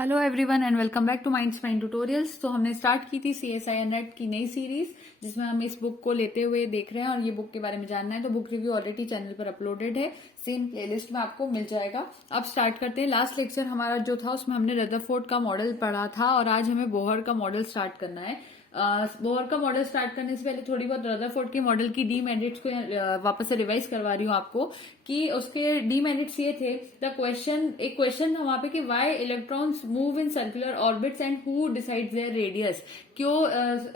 Hello everyone and welcome back two minds mind tutorials. तो हमने start की थी CSIR नेट की नई सीरीज, जिसमें हम इस बुक को लेते हुए देख रहे हैं और ये बुक के बारे में जानना है। तो बुक रिव्यू ऑलरेडी चैनल पर अपलोडेड है, सेम प्लेलिस्ट में आपको मिल जाएगा। अब स्टार्ट करते हैं। लास्ट लेक्चर हमारा जो था उसमें हमने रदरफोर्ड का मॉडल पढ़ा था और आज हमें बोहर का मॉडल स्टार्ट करना है। बोहर का मॉडल स्टार्ट करने से पहले थोड़ी बहुत रदरफोर्ड के मॉडल की डीमेरिट्स को वापस से रिवाइज करवा रही हूँ आपको कि उसके डीमेरिट्स ये थे। एक क्वेश्चन था वहां पे कि why electrons move in circular orbits and who decides there radius. क्यों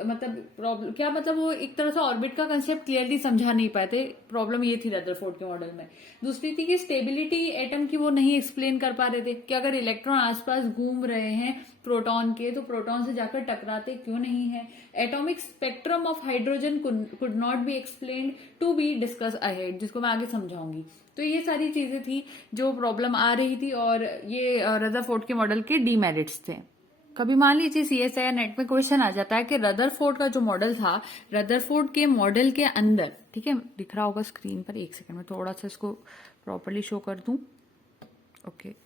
मतलब प्रॉब्लम क्या, मतलब वो एक तरह से ऑर्बिट का कंसेप्ट क्लियरली समझा नहीं पाए थे। प्रॉब्लम ये थी रदरफोर्ड के मॉडल में। दूसरी थी कि स्टेबिलिटी एटम की वो नहीं एक्सप्लेन कर पा रहे थे कि अगर इलेक्ट्रॉन आसपास घूम रहे हैं प्रोटॉन के तो प्रोटॉन से जाकर टकराते क्यों नहीं है। Atomic spectrum of hydrogen could not be explained to be discuss ahead, जिसको मैं आगे समझाऊंगी। तो ये सारी चीजें थी जो प्रॉब्लम आ रही थी और ये रदरफोर्ड के मॉडल के डीमेरिट्स थे। कभी मान लीजिए CSIR नेट में क्वेश्चन आ जाता है कि रदरफोर्ड का जो मॉडल था, रदरफोर्ड के मॉडल के अंदर, ठीक है दिख रहा होगा स्क्रीन पर, एक सेकंड में थोड़ा सा इसको प्रॉपर्ली शो कर दूं। ओके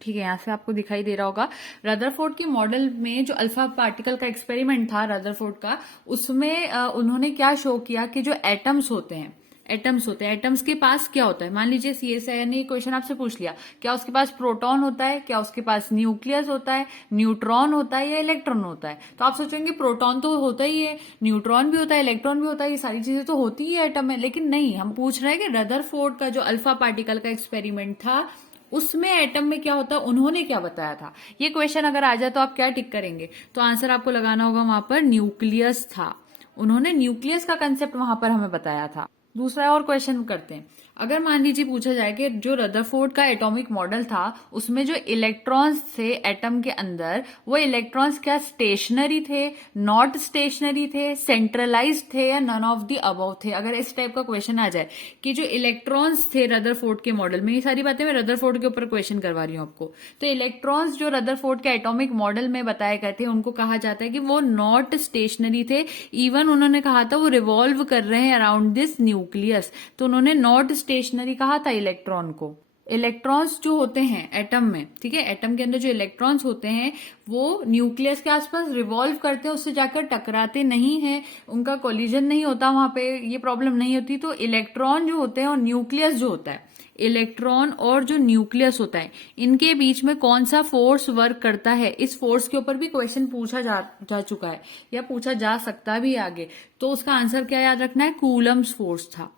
ठीक है, यहाँ से आपको दिखाई दे रहा होगा। रदरफोर्ड के मॉडल में जो अल्फा पार्टिकल का एक्सपेरिमेंट था रदरफोर्ड का, उसमें उन्होंने क्या शो किया कि जो एटम्स होते हैं, एटम्स के पास क्या होता है। मान लीजिए CSIR ने क्वेश्चन आपसे पूछ लिया, क्या उसके पास प्रोटॉन होता है, क्या उसके पास न्यूक्लियस होता है, न्यूट्रॉन होता है या इलेक्ट्रॉन होता है। तो आप सोचेंगे प्रोटॉन तो होता ही है, न्यूट्रॉन भी होता है, इलेक्ट्रॉन भी होता है, ये सारी चीजें तो होती ही है एटम में। लेकिन नहीं, हम पूछ रहे हैं कि रदरफोर्ड का जो अल्फा पार्टिकल का एक्सपेरिमेंट था उसमें एटम में क्या होता है, उन्होंने क्या बताया था। ये क्वेश्चन अगर आ जाए तो आप क्या टिक करेंगे। तो आंसर आपको लगाना होगा वहां पर न्यूक्लियस था। उन्होंने न्यूक्लियस का कंसेप्ट वहां पर हमें बताया था। दूसरा और क्वेश्चन करते हैं। अगर मान लीजिए पूछा जाए कि जो रदरफोर्ड का एटॉमिक मॉडल था उसमें जो इलेक्ट्रॉन्स थे एटम के अंदर, वो इलेक्ट्रॉन्स क्या स्टेशनरी थे, नॉट स्टेशनरी थे, सेंट्रलाइज्ड थे या नन ऑफ द अबव थे। अगर इस टाइप का क्वेश्चन आ जाए कि जो इलेक्ट्रॉन्स थे रदरफोर्ड के मॉडल में, ये सारी बातें मैं रदरफोर्ड के ऊपर क्वेश्चन करवा रही हूँ आपको। तो इलेक्ट्रॉन्स जो रदरफोर्ड के एटॉमिक मॉडल में बताए गए थे उनको कहा जाता है कि वो नॉट स्टेशनरी थे। इवन उन्होंने कहा था वो रिवॉल्व कर रहे हैं अराउंड दिस न्यूक्लियस। तो उन्होंने नॉट स्टेशनरी कहा था इलेक्ट्रॉन को। इलेक्ट्रॉन्स जो होते हैं एटम में, ठीक है, एटम के अंदर जो इलेक्ट्रॉन्स होते हैं वो न्यूक्लियस के आसपास रिवॉल्व करते हैं, उससे जाकर टकराते नहीं हैं, उनका कोलिजन नहीं होता, वहां पे ये प्रॉब्लम नहीं होती। तो इलेक्ट्रॉन जो होते हैं और न्यूक्लियस जो होता है, इलेक्ट्रॉन और जो न्यूक्लियस होता है, इनके बीच में कौन सा फोर्स वर्क करता है, इस फोर्स के ऊपर भी क्वेश्चन पूछा जा चुका है या पूछा जा सकता भी आगे। तो उसका आंसर क्या याद रखना है, कूलम्स फोर्स था,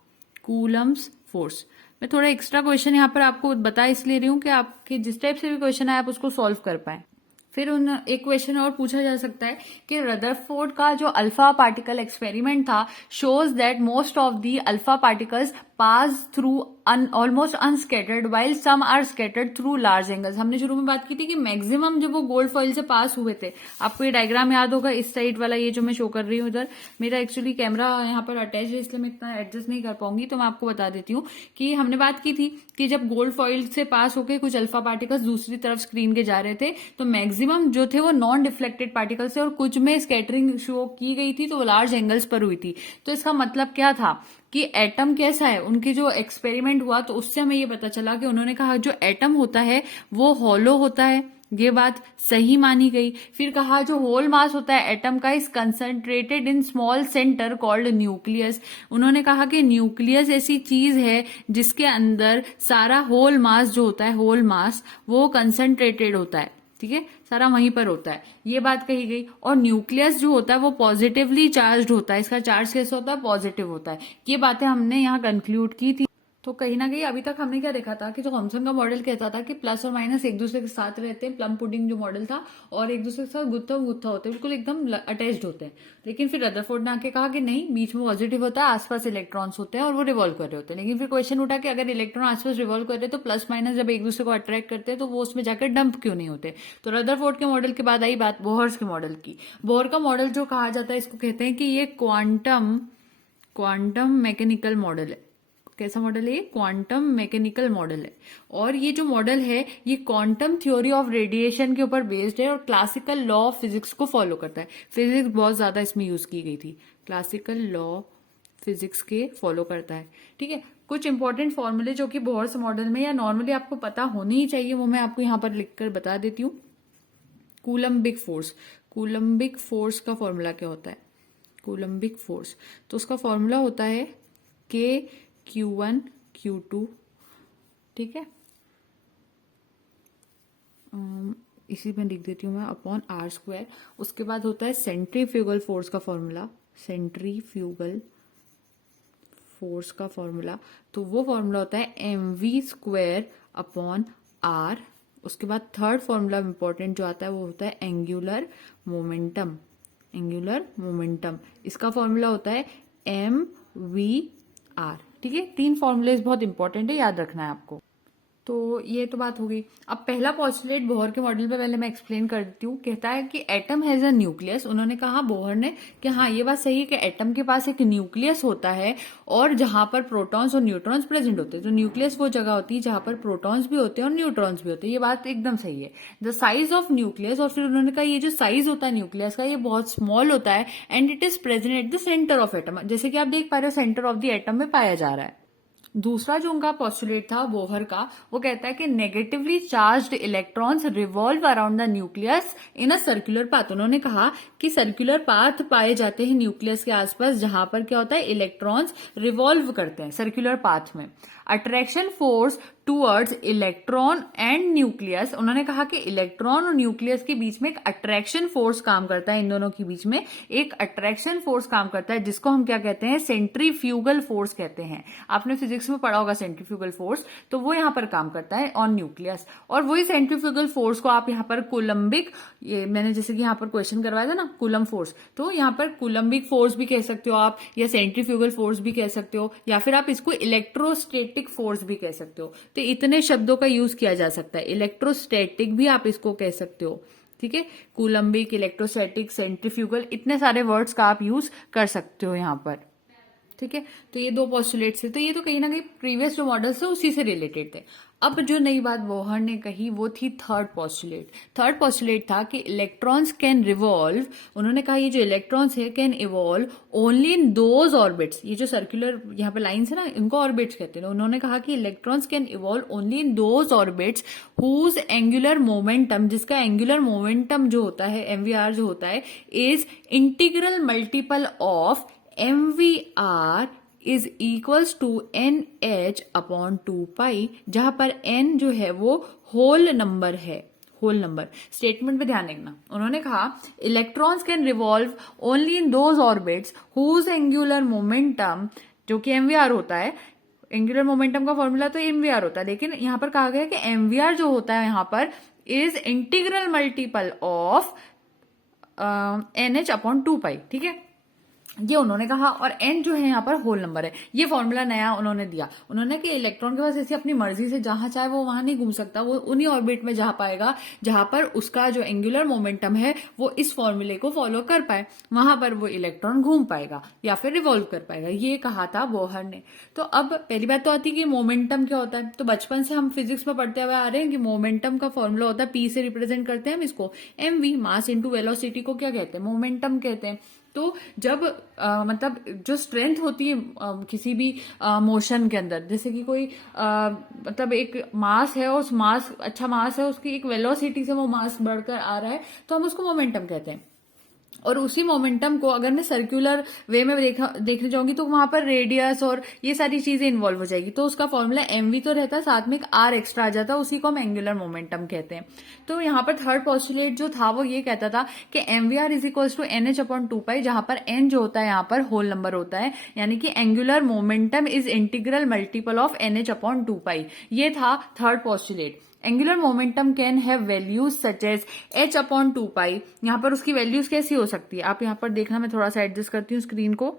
कूलम्स फोर्स। मैं थोड़ा एक्स्ट्रा क्वेश्चन यहाँ पर आपको बता इसलिए रही हूँ कि आपके जिस टाइप से भी क्वेश्चन आए आप उसको सॉल्व कर पाए। फिर एक क्वेश्चन और पूछा जा सकता है कि रदरफोर्ड का जो अल्फा पार्टिकल एक्सपेरिमेंट था shows that most of the alpha particles pass through almost unscattered while some are scattered through large angles. हमने शुरू में बात की थी कि मैक्सिमम जब वो गोल्ड फॉइल से पास हुए थे, आपको ये डायग्राम याद होगा, इस साइड वाला ये जो मैं शो कर रही हूँ इधर, मेरा एक्चुअली कैमरा यहाँ पर अटैच है इसलिए मैं इतना एडजस्ट नहीं कर पाऊंगी, तो मैं आपको बता देती हूँ कि हमने बात की थी कि जब गोल्ड फॉइल से पास होकर कुछ अल्फा पार्टिकल्स दूसरी तरफ स्क्रीन के जा रहे थे तो मैक्सिमम जो थे वो नॉन डिफ्लेक्टेड पार्टिकल्स थे और कुछ में स्कैटरिंग शो की गई थी तो वो लार्ज एंगल्स पर हुई थी। तो इसका मतलब क्या था कि एटम कैसा है, उनकी जो एक्सपेरिमेंट हुआ तो उससे हमें ये पता चला कि उन्होंने कहा जो एटम होता है वो हॉलो होता है, ये बात सही मानी गई। फिर कहा जो होल मास होता है एटम का is concentrated in small centre called nucleus. उन्होंने कहा कि न्यूक्लियस ऐसी चीज है जिसके अंदर सारा होल मास जो होता है, होल मास वो कंसंट्रेटेड होता है, ठीक है, सारा वहीं पर होता है, ये बात कही गई। और न्यूक्लियस जो होता है वो पॉजिटिवली चार्ज होता है, इसका चार्ज कैसे होता है, पॉजिटिव होता है। ये बातें हमने यहाँ कंक्लूड की थी। तो कहीं ना कहीं अभी तक हमने क्या देखा था कि जो थॉमसन का मॉडल कहता था कि प्लस और माइनस एक दूसरे के साथ रहते हैं, प्लम पुडिंग जो मॉडल था, और एक दूसरे के साथ गुत्था गुत्था होते हैं, बिल्कुल एकदम अटैच्ड होते हैं। लेकिन फिर रदरफोर्ड ने आके कहा कि नहीं, बीच में पॉजिटिव होता है, आसपास इलेक्ट्रॉन्स होते हैं और वो रिवॉल्व कर रहे होते हैं। लेकिन फिर क्वेश्चन उठा कि अगर इलेक्ट्रॉन आसपास रिवॉल्व कर रहे हैं तो प्लस माइनस जब एक दूसरे को अट्रैक्ट करते हैं तो वो उसमें जाकर डंप क्यों नहीं होते। तो रदरफोर्ड के मॉडल के बाद आई बात बोहर्स के मॉडल की। बोहर का मॉडल जो कहा जाता है इसको कहते हैं कि ये क्वांटम मैकेनिकल मॉडल है। कैसा मॉडल है ये, क्वांटम मैकेनिकल मॉडल है। और ये जो मॉडल है ये क्वांटम थ्योरी ऑफ रेडिएशन के ऊपर बेस्ड है और क्लासिकल लॉ ऑफ फिजिक्स को फॉलो करता है। फिजिक्स बहुत ज्यादा इसमें यूज की गई थी, क्लासिकल लॉ फिजिक्स के फॉलो करता है, ठीक है। कुछ इंपॉर्टेंट फॉर्मूले जो कि बोहर्स मॉडल में या नॉर्मली आपको पता होने ही चाहिए, वो मैं आपको यहाँ पर लिखकर बता देती हूँ। कूलम्बिक फोर्स, कूलम्बिक फोर्स का फॉर्मूला क्या होता है? कूलम्बिक फोर्स, तो उसका फॉर्मूला होता है K Q1 Q2, ठीक है। इसी में लिख देती हूँ मैं, अपॉन R²। उसके बाद होता है सेंट्रीफ्यूगल फोर्स का फॉर्मूला, सेंट्रीफ्यूगल फोर्स का फॉर्मूला, तो वो फॉर्मूला होता है mv² अपॉन R। उसके बाद थर्ड फॉर्मूला इंपॉर्टेंट जो आता है वो होता है एंगुलर मोमेंटम, एंगुलर मोमेंटम, इसका फॉर्मूला होता है mvr, ठीक है। 3 फॉर्मूलेज बहुत इंपॉर्टेंट है, याद रखना है आपको। तो ये तो बात हो गई। अब पहला पॉस्टुलेट बोहर के मॉडल पे पहले मैं एक्सप्लेन कर देती हूँ। कहता है कि एटम हैज अ न्यूक्लियस। उन्होंने कहा बोहर ने कि हाँ ये बात सही है कि एटम के पास एक न्यूक्लियस होता है और जहां पर प्रोटॉन्स और न्यूट्रॉन्स प्रेजेंट होते हैं। तो न्यूक्लियस वो जगह होती है जहां पर प्रोटॉन्स भी होते हैं और न्यूट्रॉन्स भी होते हैं। ये बात एकदम सही है। द साइज ऑफ न्यूक्लियस, और फिर उन्होंने कहा ये जो साइज होता है न्यूक्लियस का ये बहुत स्मॉल होता है and it is present at the centre of atom. जैसे कि आप देख पा रहे हो सेंटर ऑफ द एटम में पाया जा रहा है। दूसरा जो उनका पॉस्टुलेट था बोहर का, वो कहता है कि negatively charged electrons revolve around the nucleus in a circular path. उन्होंने कहा कि सर्कुलर पाथ पाए जाते हैं न्यूक्लियस के आसपास जहां पर क्या होता है, इलेक्ट्रॉन्स रिवॉल्व करते हैं सर्कुलर पाथ में। Attraction force towards electron and nucleus, उन्होंने कहा कि इलेक्ट्रॉन और न्यूक्लियस के बीच में एक अट्रैक्शन फोर्स काम करता है। इन दोनों के बीच में एक अट्रैक्शन फोर्स काम करता है जिसको हम क्या कहते हैं, सेंट्रीफ्यूगल फोर्स कहते हैं। आपने फिजिक्स में पढ़ा होगा सेंट्रीफ्यूगल फोर्स, तो वो यहाँ पर काम करता है ऑन न्यूक्लियस। और वही सेंट्रीफ्यूगल फोर्स को आप यहाँ पर कूलम्बिक, ये मैंने जैसे कि यहाँ पर क्वेश्चन करवाया था ना कूलम फोर्स, तो यहाँ पर कूलम्बिक फोर्स भी कह सकते हो आप, या सेंट्रीफ्यूगल फोर्स भी कह सकते हो, या फिर आप इसको इलेक्ट्रोस्टैटिक फोर्स भी कह सकते हो। तो इतने शब्दों का यूज किया जा सकता है। इलेक्ट्रोस्टैटिक भी आप इसको कह सकते हो, ठीक है। कूलम्बिक, इलेक्ट्रोस्टैटिक, सेंट्रीफ्यूगल, इतने सारे वर्ड्स का आप यूज कर सकते हो यहाँ पर, ठीक है। तो ये 2 पॉस्टुलेट्स थे। तो ये तो कहीं ना कहीं प्रीवियस जो मॉडल्स थे उसी से रिलेटेड थे। अब जो नई बात बोहर ने कही वो थी थर्ड पॉस्टुलेट। थर्ड पॉस्टुलेट था कि इलेक्ट्रॉन्स कैन रिवॉल्व। उन्होंने कहा ये जो इलेक्ट्रॉन्स है can evolve only in those orbits. ये जो सर्कुलर यहाँ पे लाइंस है ना, इनको ऑर्बिट्स कहते हैं। उन्होंने कहा कि electrons can evolve only in those orbits whose angular momentum, जिसका एंगुलर मोमेंटम जो होता है, एमवीआर जो होता है, is integral multiple of MVR is equals to NH upon 2π, जहां पर N जो है वो होल नंबर है, होल नंबर। स्टेटमेंट पे ध्यान देना। उन्होंने कहा electrons can revolve only in those orbits whose angular momentum, जो कि MVR होता है। एंगुलर मोमेंटम का फॉर्मूला तो MVR होता है, लेकिन यहां पर कहा गया कि MVR जो होता है यहां पर is integral multiple of NH upon 2π, ठीक है। ये उन्होंने कहा, और n जो है यहाँ पर होल नंबर है। ये फॉर्मूला नया उन्होंने दिया। उन्होंने कि इलेक्ट्रॉन के पास ऐसी अपनी मर्जी से जहां चाहे वो वहां नहीं घूम सकता, वो उन्हीं ऑर्बिट में जा पाएगा जहां पर उसका जो एंगुलर मोमेंटम है वो इस फॉर्मूले को फॉलो कर पाए, वहां पर वो इलेक्ट्रॉन घूम पाएगा या फिर रिवॉल्व कर पाएगा। ये कहा था बोहर ने। तो अब पहली बात तो आती है कि मोमेंटम क्या होता है। तो बचपन से हम फिजिक्स में पढ़ते हुए आ रहे हैं कि मोमेंटम का फॉर्मूला होता है, P से रिप्रेजेंट करते हैं हम इसको, mv, मास इंटू वेलोसिटी को क्या कहते हैं, मोमेंटम कहते हैं। तो जब मतलब जो स्ट्रेंथ होती है किसी भी मोशन के अंदर, जैसे कि कोई मतलब एक मास है और उस मास, अच्छा मास है, उसकी एक वेलोसिटी से वो मास बढ़कर आ रहा है, तो हम उसको मोमेंटम कहते हैं। और उसी मोमेंटम को अगर मैं सर्कुलर वे में देखने जाऊंगी तो वहां पर रेडियस और ये सारी चीजें इन्वॉल्व हो जाएगी। तो उसका फॉर्मूला mv तो रहता है, साथ में एक r एक्स्ट्रा आ जाता है, उसी को हम एंगुलर मोमेंटम कहते हैं। तो यहाँ पर थर्ड पॉस्टुलेट जो था वो ये कहता था कि mvr is equals to NH upon 2π, जहां पर n जो होता है यहाँ पर होल नंबर होता है, यानी कि angular momentum is integral multiple of NH upon 2π। ये था third postulate. Angular momentum can have values such as h upon 2π। यहां पर उसकी वैल्यूज कैसी हो सकती है, आप यहां पर देखना, मैं थोड़ा सा एडजस्ट करती हूँ स्क्रीन को।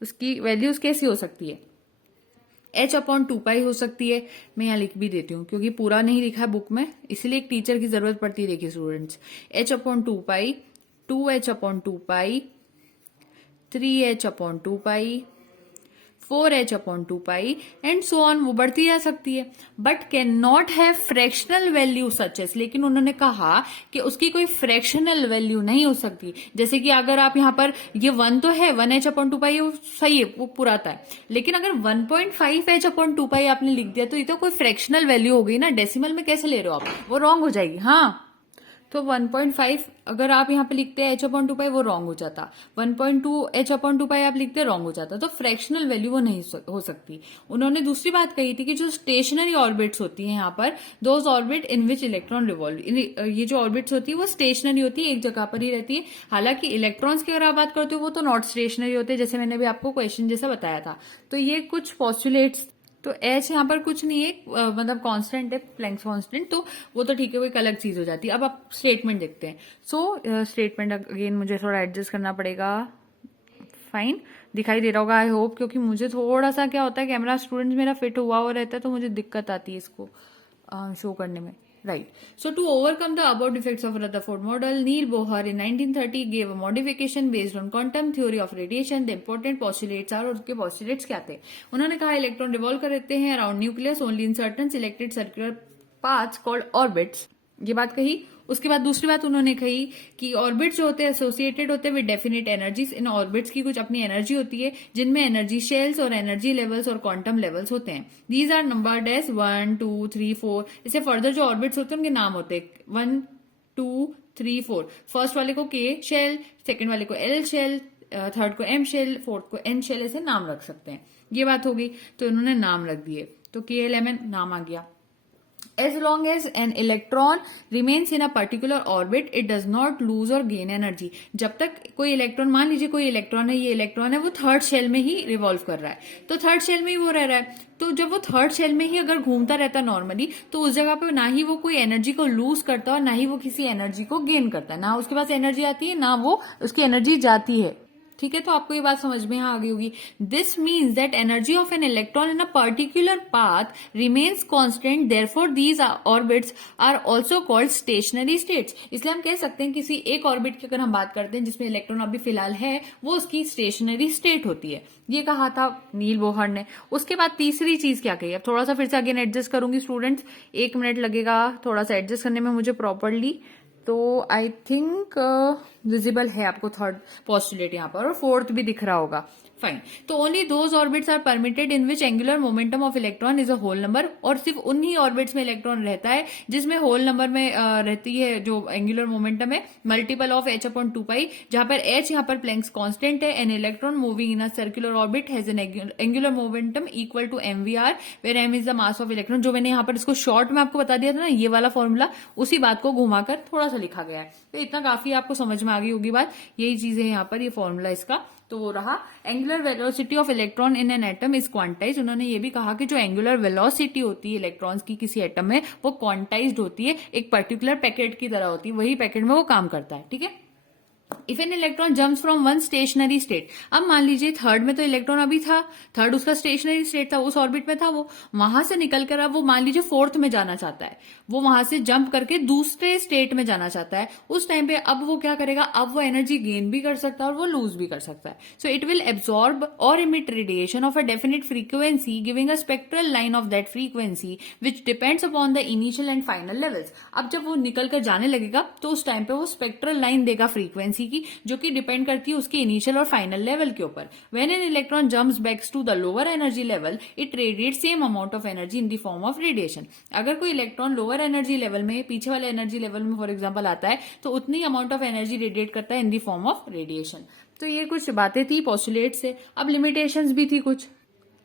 उसकी वैल्यूज कैसी हो सकती है, h अपॉन 2π हो सकती है। मैं यहाँ लिख भी देती हूँ क्योंकि पूरा नहीं लिखा है बुक में, इसलिए एक टीचर की जरूरत पड़ती है। देखिए students, h upon 2π, 2h upon 2π, 3h upon 2π, 4h/2 and so on, वो बढ़ती जा सकती है, but can not have fractional value such as. लेकिन उन्होंने कहा कि उसकी कोई फ्रैक्शनल वैल्यू नहीं हो सकती। जैसे कि अगर आप यहाँ पर ये 1 तो है, 1h/2 वो सही है, वो पुराता है, लेकिन अगर 1.5h/2 आपने लिख दिया तो ये तो कोई फ्रैक्शनल वैल्यू हो गई ना, डेसिमल में कैसे ले रहे हो आप, वो रॉन्ग हो जाएगी। हाँ, तो 1.5 अगर आप यहाँ पे लिखते हैं h/2 वो रॉन्ग हो जाता, 1.2 h/2 आप लिखते रॉन्ग हो जाता, तो फ्रैक्शनल वैल्यू वो नहीं हो सकती। उन्होंने दूसरी बात कही थी कि जो स्टेशनरी ऑर्बिट्स होती हैं यहाँ पर, those orbit in which electron revolve, ये जो ऑर्बिट्स होती है वो स्टेशनरी होती है, एक जगह पर ही रहती है। हालांकि इलेक्ट्रॉन्स की अगर आप बात करते हो वो तो नॉट स्टेशनरी होते हैं, जैसे मैंने भी आपको क्वेश्चन जैसा बताया था। तो ये कुछ पॉस्टुलेट्स, तो एच यहाँ पर कुछ नहीं है, मतलब कांस्टेंट है, प्लैंक्स कांस्टेंट, तो वो तो ठीक है, वो एक अलग चीज हो जाती है। अब आप स्टेटमेंट देखते हैं। सो स्टेटमेंट अगेन मुझे थोड़ा एडजस्ट करना पड़ेगा। फाइन, दिखाई दे रहा होगा आई होप, क्योंकि मुझे थोड़ा सा क्या होता है, कैमरा स्टूडेंट्स मेरा फिट हुआ हुआ रहता है तो मुझे दिक्कत आती है इसको शो करने में। Right. So to overcome the above defects of Rutherford model, Neil Bohr in 1930 gave a modification based on quantum theory of radiation. The important postulates are, और उसके postulates क्या थे? उन्होंने कहा इलेक्ट्रॉन रिवॉल्व करते हैं around nucleus only in certain selected circular paths called orbits. ये बात कही। उसके बाद दूसरी बात उन्होंने कही कि ऑर्बिट्स जो होते हैं एसोसिएटेड होते हैं विद डेफिनेट एनर्जीज। इन ऑर्बिट्स की कुछ अपनी एनर्जी होती है, जिनमें एनर्जी शेल्स और एनर्जी लेवल्स और क्वांटम लेवल्स होते हैं। These are numbered as 1, 2, 3, 4। इससे फर्दर जो ऑर्बिट्स होते हैं उनके नाम होते हैं 1, 2, 3, 4। फर्स्ट वाले को के शेल, सेकेंड वाले को एल शेल, थर्ड को एम शेल, फोर्थ को एन शेल, ऐसे नाम रख सकते हैं। ये बात हो गई, तो उन्होंने नाम रख दिए, तो के एल एम एन नाम आ गया। As long as an electron remains in a particular orbit, it does not lose or gain energy. जब तक कोई इलेक्ट्रॉन, मान लीजिए कोई इलेक्ट्रॉन है, ये इलेक्ट्रॉन है, वो थर्ड शेल में ही रिवॉल्व कर रहा है, तो थर्ड शेल में ही वो रह रहा है। तो जब वो थर्ड शेल में ही अगर घूमता रहता नॉर्मली, तो उस जगह पे ना ही वो कोई एनर्जी को लूज करता और ना ही वो किसी एनर्जी को गेन करता है, ना उसके पास एनर्जी आती है ना वो उसकी एनर्जी जाती है। ठीक है, तो आपको ये बात समझ में आ गई होगी। This means that energy of an electron in a particular path remains constant, therefore these orbits are also called stationary states. इसलिए हम कह सकते हैं किसी एक ऑर्बिट की अगर हम बात करते हैं जिसमें इलेक्ट्रॉन अभी फिलहाल है, वो उसकी स्टेशनरी स्टेट होती है। ये कहा था नील बोहर ने। उसके बाद तीसरी चीज क्या कही, अब थोड़ा सा फिर से अगेन एडजस्ट करूंगी स्टूडेंट्स, 1 मिनट लगेगा थोड़ा सा एडजस्ट करने में मुझे प्रॉपरली। तो आई थिंक विजिबल है आपको थर्ड पोस्टुलेट यहाँ पर, और फोर्थ भी दिख रहा होगा। फाइन, तो only those orbits are permitted in which angular momentum of electron is a whole number. और सिर्फ उन्हीं ऑर्बिट्स में इलेक्ट्रॉन रहता है जिसमें होल नंबर में रहती है जो एंगुलर मोमेंटम है, मल्टीपल ऑफ h/2, जहां पर h यहाँ पर प्लैंक्स कांस्टेंट है। An electron moving in a circular orbit has an angular momentum equal to mvr, where m is the mass of electron. जो मैंने यहाँ पर इसको शॉर्ट में आपको बता दिया था ना, ये वाला फॉर्मूला, उसी बात को घुमाकर थोड़ा सा लिखा गया है। तो इतना काफी आपको समझ में आ गई होगी बात, यही चीज है यहाँ पर, ये फॉर्मूला इसका। तो वो रहा, angular velocity of electron in an atom is quantize. उन्होंने ये भी कहा कि जो एंगुलर वेलोसिटी होती है इलेक्ट्रॉन्स की किसी एटम में, वो क्वांटाइज्ड होती है, एक पर्टिकुलर पैकेट की तरह होती है, वही पैकेट में वो काम करता है। ठीक है, if an electron jumps from one stationary state, अब मान लीजिए थर्ड में तो इलेक्ट्रॉन अभी था, थर्ड उसका स्टेशनरी स्टेट था, उस ऑर्बिट में था, वो वहां से निकलकर अब वो मान लीजिए फोर्थ में जाना चाहता है, वो वहां से जंप करके दूसरे स्टेट में जाना चाहता है। उस टाइम पे अब वो क्या करेगा, अब वो एनर्जी गेन भी कर सकता है और वो लूज भी कर सकता है। सो इट विल एब्सॉर्ब और emit radiation of a definite frequency giving a spectral line of that frequency which depends upon the initial and final levels. अब जब वो निकल कर जाने लगेगा तो उस टाइम पे वो स्पेक्ट्रल लाइन देगा फ्रीक्वेंसी की, जो कि डिपेंड करती है उसके इनिशियल और फाइनल लेवल के ऊपर। When an electron jumps back to the lower energy level, it radiates same amount of energy in the form of radiation. अगर कोई इलेक्ट्रॉन लोअर एनर्जी लेवल में, पीछे वाले एनर्जी लेवल में फॉर एग्जांपल आता है, तो उतनी अमाउंट ऑफ एनर्जी रेडिएट करता है इन द फॉर्म ऑफ रेडिएशन। तो ये कुछ बातें थी पोस्टुलेट से। अब लिमिटेशंस भी थी कुछ,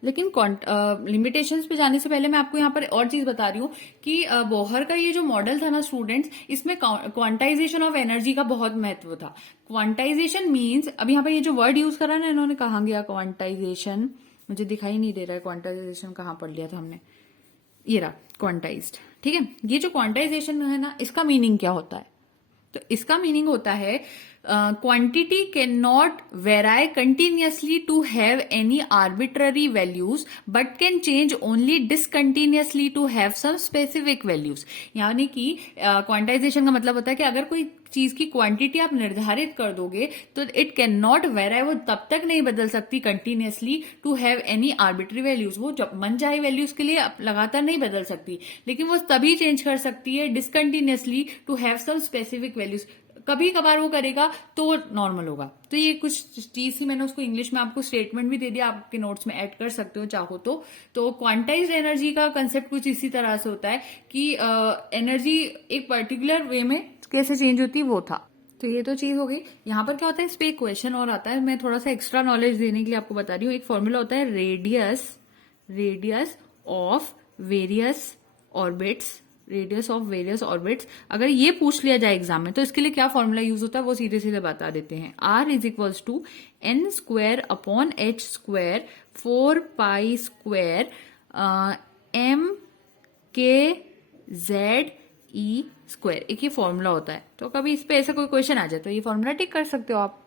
लेकिन लिमिटेशंस पे जाने से पहले मैं आपको यहाँ पर और चीज बता रही हूँ कि बोहर का ये जो मॉडल था ना स्टूडेंट्स, इसमें क्वांटाइजेशन ऑफ एनर्जी का बहुत महत्व था। क्वांटाइजेशन मींस, अब यहाँ पर ये जो वर्ड यूज करा ना इन्होंने, कहाँ गया क्वांटाइजेशन, मुझे दिखाई नहीं दे रहा है क्वांटाइजेशन कहाँ पढ़ लिया था हमने, ये रहा क्वांटाइज्ड। ठीक है, ये जो क्वांटाइजेशन है ना, इसका मीनिंग क्या होता है, तो इसका मीनिंग होता है quantity cannot vary continuously to have any arbitrary values but can change only discontinuously to have some specific values. यानी कि क्वांटाइजेशन का मतलब होता है कि अगर कोई चीज की क्वांटिटी आप निर्धारित कर दोगे तो इट कैन नॉट वेराई, वो तब तक नहीं बदल सकती continuously to have any arbitrary values, वो जब मन चाहे वैल्यूज के लिए लगातार नहीं बदल सकती, लेकिन वो तभी चेंज कर सकती है discontinuously to have some specific values, कभी कभार वो करेगा तो नॉर्मल होगा. तो ये कुछ चीज थी, मैंने उसको इंग्लिश में आपको स्टेटमेंट भी दे दिया, आपके नोट्स में ऐड कर सकते हो चाहो तो क्वांटाइज्ड एनर्जी का कंसेप्ट कुछ इसी तरह से होता है कि एनर्जी एक पर्टिकुलर वे में कैसे चेंज होती है वो था. तो ये तो चीज हो गई. यहाँ पर क्या होता है, इस पे एक क्वेश्चन और आता है, मैं थोड़ा सा एक्स्ट्रा नॉलेज देने के लिए आपको बता रही हूँ. एक फॉर्मूला होता है रेडियस ऑफ वेरियस ऑर्बिट्स. अगर ये पूछ लिया जाए एग्जाम में तो इसके लिए क्या फॉर्मूला यूज होता है वो सीधे सीधे बता देते हैं. R is equals to n square upon h square 4 pi square m k z e square. एक ये फॉर्मूला होता है. तो कभी इस पे ऐसा कोई क्वेश्चन आ जाए तो ये फॉर्मूला टिक कर सकते हो आप.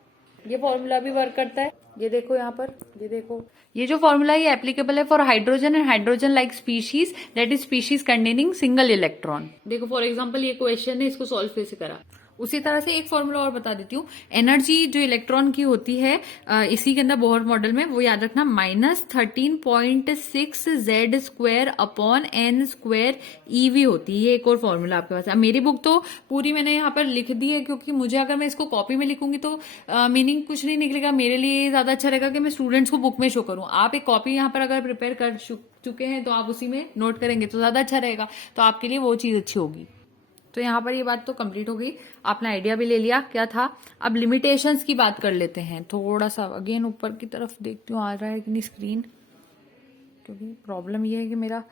ये फॉर्मूला भी वर्क करता है. ये देखो यहाँ पर, ये देखो, ये जो फॉर्मूला ये एप्लीकेबल है for hydrogen and hydrogen like species, that is species containing single electron. देखो फॉर एग्जांपल ये क्वेश्चन है, इसको सॉल्व कैसे करा. उसी तरह से एक फॉर्मूला और बता देती हूँ. एनर्जी जो इलेक्ट्रॉन की होती है इसी के अंदर बोहर मॉडल में, वो याद रखना -13.6 Z square upon n square EV होती है. ये एक और फॉर्मूला आपके पास है. मेरी बुक तो पूरी मैंने यहाँ पर लिख दी है, क्योंकि मुझे अगर मैं इसको कॉपी में लिखूंगी तो मीनिंग कुछ नहीं निकलेगा. मेरे लिए ज्यादा अच्छा रहेगा कि मैं स्टूडेंट्स को बुक में शो करूँ. आप एक कॉपी यहाँ पर अगर प्रिपेयर कर चुके हैं तो आप उसी में नोट करेंगे तो ज्यादा अच्छा रहेगा. तो आपके लिए वो चीज अच्छी होगी. तो यहाँ पर ये बात तो कंप्लीट हो गई, आपने आइडिया भी ले लिया क्या था. अब लिमिटेशंस की बात कर लेते हैं. थोड़ा सा अगेन ऊपर की तरफ देखती हूँ आ रहा है कि नहीं स्क्रीन, क्योंकि प्रॉब्लम ये है कि मेरा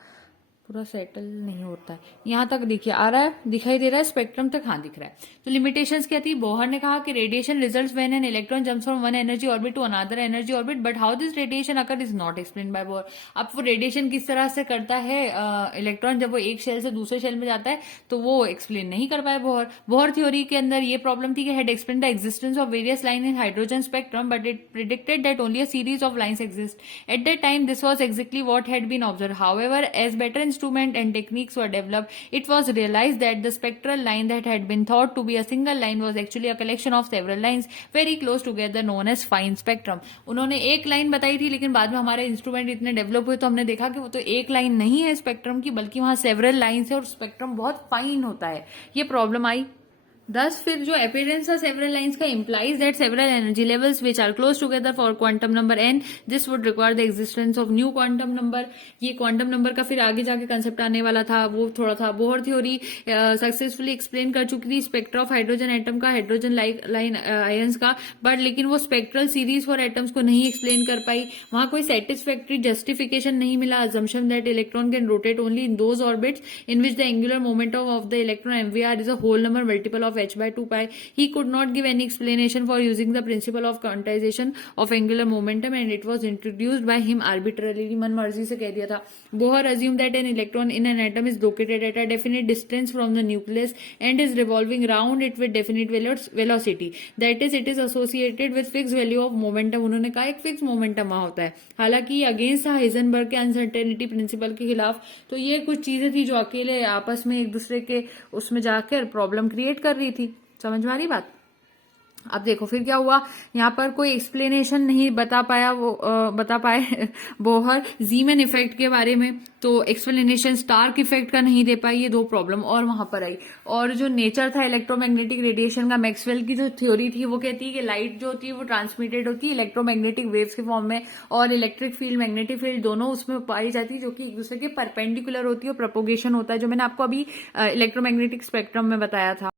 पूरा सेटल नहीं होता है. यहाँ तक देखिए आ रहा है, दिखाई दे रहा है, स्पेक्ट्रम तक हाँ दिख रहा है. तो लिमिटेशंस क्या थी. बोहर ने कहा कि radiation results when an electron jumps from one energy orbit to another energy orbit, but how this radiation occur is not explained by Bohr. अब वो रेडिएशन किस तरह से करता है इलेक्ट्रॉन जब वो एक शेल से दूसरे शेल में जाता है, तो वो एक्सप्लेन नहीं कर पाए बोहर. बोहर थ्योरी के अंदर ये प्रॉब्लम थी कि had explain the existence of various line in hydrogen spectrum, but it predicted that only a series of lines exist. At that time this was exactly what had been observe. However as better instrument and techniques were developed, it was realized that the spectral line that had been thought to be a single line was actually a collection of several lines very close together known as fine spectrum. उन्होंने एक line बताई थी, लेकिन बाद में हमारे instrument इतने develop हुए तो हमने देखा कि वो तो एक लाइन नहीं है स्पेक्ट्रम की, बल्कि वहां सेवरल लाइन्स है और स्पेक्ट्रम बहुत फाइन होता है. ये प्रॉब्लम आई. Thus, फिर जो appearance है several lines का implies that several energy levels which are close together for quantum number n, this would require the existence of new quantum number. ये quantum number का फिर आगे जाके concept आने वाला था, वो थोड़ा था. बोहर थ्योरी सक्सेसफुली एक्सप्लेन कर चुकी थी स्पेक्ट्रा ऑफ हाइड्रोजन एटम का, हाइड्रोजन लाइन आयंस का, बट लेकिन वो स्पेक्ट्रल सीरीज फॉर एटम्स को नहीं एक्सप्लेन कर पाई. वहां कोई सेटिस्फैक्ट्री जस्टिफिकेशन नहीं मिला. assumption that electron can rotate only in those orbits in which the angular momentum of the electron MVR is a whole number multiple of h by 2 pi. He could not give any explanation for using the principle of quantization of angular momentum, and it was introduced by him arbitrarily. मन मर्जी से कह दिया था. Bohr assumed that an electron in an atom is located at a definite distance from the nucleus and is revolving round it with definite velocity. That is, it is associated with fixed value of momentum. उन्होंने कहा एक fix momentum वहां होता है. हालांकि against था Heisenberg के uncertainty principle के खिलाफ. तो ये कुछ चीजें थी जो अकेले आपस में एक दूसरे के उसमें जाकर प्रॉब्लम क्रिएट कर रही थी. समझ में आ रही बात. अब देखो फिर क्या हुआ. यहाँ पर कोई एक्सप्लेनेशन नहीं बता पाए बोहर जीमन इफेक्ट के बारे में. तो एक्सप्लेनेशन स्टार्क इफेक्ट का नहीं दे पाई. ये दो प्रॉब्लम और वहां पर आई. और जो नेचर था इलेक्ट्रोमैग्नेटिक रेडिएशन का, मैक्सवेल की जो थ्योरी थी वो कहती है कि लाइट जो होती है वो ट्रांसमिटेड होती है इलेक्ट्रोमैग्नेटिक वेव्स के फॉर्म में, और इलेक्ट्रिक फील्ड मैग्नेटिक फील्ड दोनों उसमें पाई जाती है, जो कि एक दूसरे के परपेंडिकुलर होती है और प्रोपोगेशन होता है, जो मैंने आपको अभी इलेक्ट्रोमैग्नेटिक स्पेक्ट्रम में बताया था.